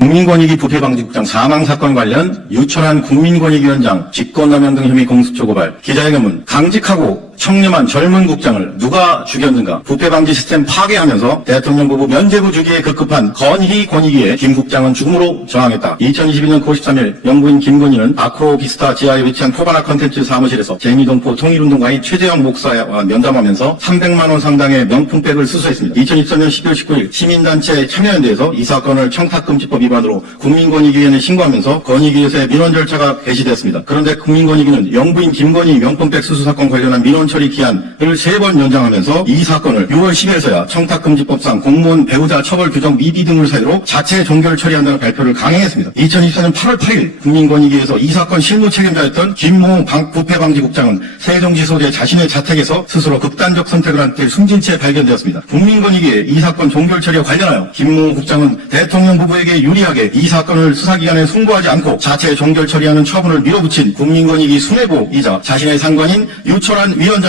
국민권익위 부패방지국장 사망사건 관련 유철한 국민권익위원장 직권남용 등 혐의 공수처 고발 기자회견문 강직하고 청렴한 젊은 국장을 누가 죽였는가 부패방지 시스템 파괴하면서 대통령 부부 면죄부 주기에 급급한 건희 권익위에 김 국장은 죽음으로 저항했다. 2022년 9월 13일 영부인 김건희는 아크로비스타 지하에 위치한 포바나 컨텐츠 사무실에서 재미동포 통일운동가인 최재형 목사와 면담하면서 300만 원 상당의 명품백을 수수했습니다. 2023년 12월 19일 시민단체 참여연대에서 이 사건을 청탁금지법 위반으로 국민권익위원회에 신고하면서 권익위에서의 민원 절차가 개시되었습니다. 그런데 국민권익위는 영부인 김건희 명품백 수수 사건 관련한 민원 처리 기한을 3번 연장하면서 이 사건을 6월 10일에서야 청탁금지법상 공무원 배우자 처벌 규정 미비 등을 사유로 자체 종결 처리한다는 발표를 강행했습니다. 2024년 8월 8일 국민권익위에서 이 사건 실무 책임자였던 김모 부패방지국장은 세종지소재 자신의 자택에서 스스로 극단적 선택을 한 뒤 숨진 채 발견되었습니다. 국민권익위에 이 사건 종결 처리와 관련하여 김모 국장은 대통령 부부에게 유리하게 이 사건을 수사기관에 송부하지 않고 자체 종결 처리하는 처분을 밀어붙인 국민권익위 수뇌부이자 자신의 상관인 유철한 위원장과는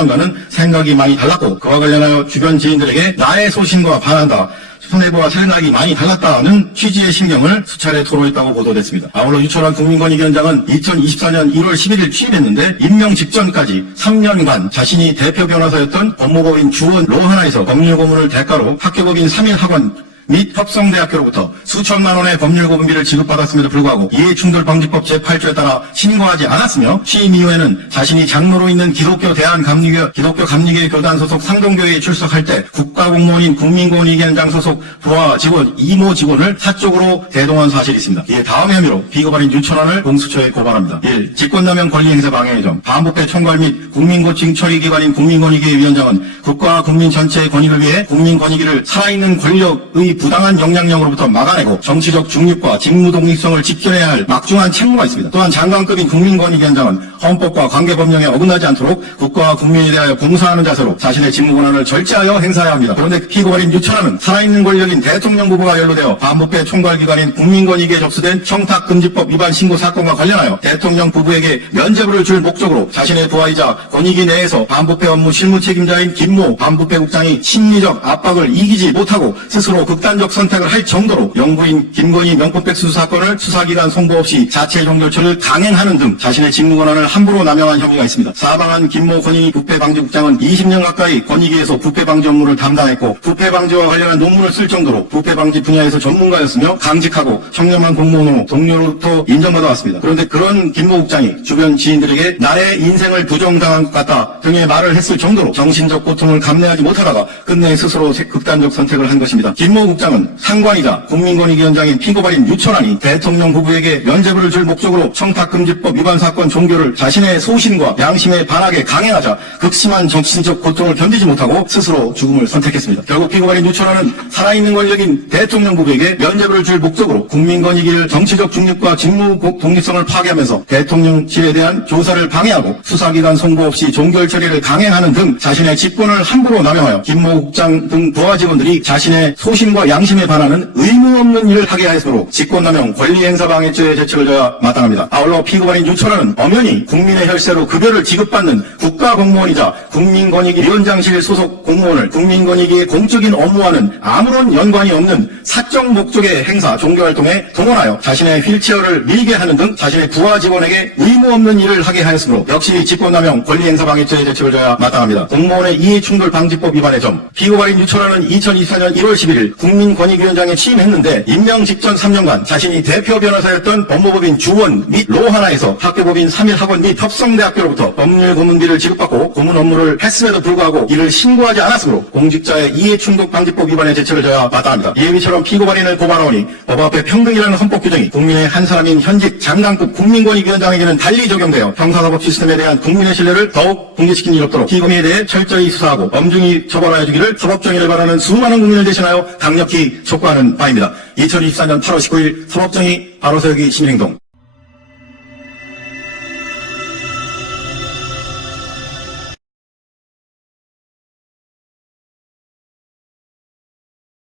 생각이 많이 달랐고 그와 관련하여 주변 지인들에게 나의 소신과 반한다. 수뇌부와 생각이 많이 달랐다는 취지의 심경을 수차례 토로했다고 보도됐습니다. 아울러 유철한 국민권익위원장은 2024년 1월 11일 취임했는데 임명 직전까지 3년간 자신이 대표 변호사였던 법무법인 주원 로하나에서 법률고문을 대가로 학교법인 3일 학원 및 협성대학교로부터 수천만 원의 법률고문비를 지급받았음에도 불구하고 이해충돌방지법 제8조에 따라 신고하지 않았으며 취임 이후에는 자신이 장로로 있는 기독교 감리교회 교단 소속 상동교회에 출석할 때 국가공무원인 국민권익위원장 소속 부하 직원 이모 직원을 사적으로 대동한 사실이 있습니다. 이에 다음 혐의로 비고발인 유철한을 공수처에 고발합니다. 1. 직권남용 권리행사 방해의 점 반부패 총괄 및 국민고증 처리기관인 국민권익위 위원장은 국가와 국민 전체의 권익을 위해 국민권익위를 살아있는 권력의 부당한 영향력으로부터 막아내고 정치적 중립과 직무 독립성을 지켜내야 할 막중한 책무가 있습니다. 또한 장관급인 국민권익위원장은 헌법과 관계법령에 어긋나지 않도록 국가와 국민에 대하여 봉사하는 자세로 자신의 직무 권한을 절제하여 행사해야 합니다. 그런데 피고발인 유철한은 살아있는 권력인 대통령 부부가 연루되어 반부패 총괄기관인 국민권익위에 접수된 청탁금지법 위반 신고 사건과 관련하여 대통령 부부에게 면죄부를 줄 목적으로 자신의 부하이자 권익위 내에서 반부패 업무 실무 책임자인 김모 반부패국장이 심리적 압박을 이기지 못하고 스스로 극단적 선택을 할 정도로 영부인 김건희 명품백 수수 사건을 수사기관 송부 없이 자체 종결처를 강행하는 등 자신의 직무 권한을 함부로 남용한 혐의가 있습니다. 사망한 김모 권익위 부패방지국장은 20년 가까이 권익위에서 부패방지 업무를 담당했고 부패방지와 관련한 논문을 쓸 정도로 부패방지 분야에서 전문가였으며 강직하고 청렴한 공무원으로 동료로부터 인정받아왔습니다. 그런데 그런 김모 국장이 주변 지인들에게 나의 인생을 부정당한 것 같다 등의 말을 했을 정도로 정신적 고통을 감내하지 못하다가 끝내 스스로 극단적 선택을 한 것입니다. 김모 국장은 상관이자 국민권익위원장인 피고발인 유철한이 대통령 부부에게 면죄부를 줄 목적으로 청탁금지법 위반 사건 종결을 자신의 소신과 양심에 반하게 강행하자 극심한 정신적 고통을 견디지 못하고 스스로 죽음을 선택했습니다. 결국 피고발인 유철한은 살아있는 권력인 대통령 부부에게 면죄부를 줄 목적으로 국민권익위를 정치적 중립과 직무 독립성을 파괴하면서 대통령실에 대한 조사를 방해하고 수사기관 송부 없이 종결 처리를 강행하는 등 자신의 직권을 함부로 남용하여 김모 국장 등 부하 직원들이 자신의 소신과 양심에 반하는 의무 없는 일을 하게 하였으므로 직권남용 권리행사방해죄의 제책을 져야 마땅합니다. 아울러 피고발인 유철한은 엄연히 국민의 혈세로 급여를 지급받는 국가공무원이자 국민권익위원장실 소속 공무원을 국민권익위의 공적인 업무와는 아무런 연관이 없는 사적 목적의 행사 종교활동에 동원하여 자신의 휠체어를 밀게 하는 등 자신의 부하 직원에게 의무 없는 일을 하게 하였으므로 역시 직권남용 권리행사방해죄의 제책을 져야 마땅합니다. 공무원의 이해충돌방지법 위반의 점 피고발인 유철한은 2024년 1월 11일 국민권익위원장에 취임했는데 임명 직전 3년간 자신이 대표 변호사였던 법무법인 주원 및 로하나에서 학교법인 3일 학원 및 협성대학교로부터 법률고문비를 지급받고 고문 업무를 했음에도 불구하고 이를 신고하지 않았으므로 공직자의 이해충돌방지법 위반의 제책을 져야 마땅합니다. 이에 이처럼 피고발인을 고발하오니 법 앞에 평등이라는 헌법 규정이 국민의 한 사람인 현직 장관급 국민권익위원장에게는 달리 적용되어 형사사법 시스템에 대한 국민의 신뢰를 더욱 붕괴시킨 일 없도록 피고인에 대해 철저히 수사하고 엄중히 처벌하여 주기를 사법정의를 바라는 수많은 국민을 대신하여 강력히 촉구하는 바입니다. 2024년 8월 19일 사법정의 바로세우기 시민행동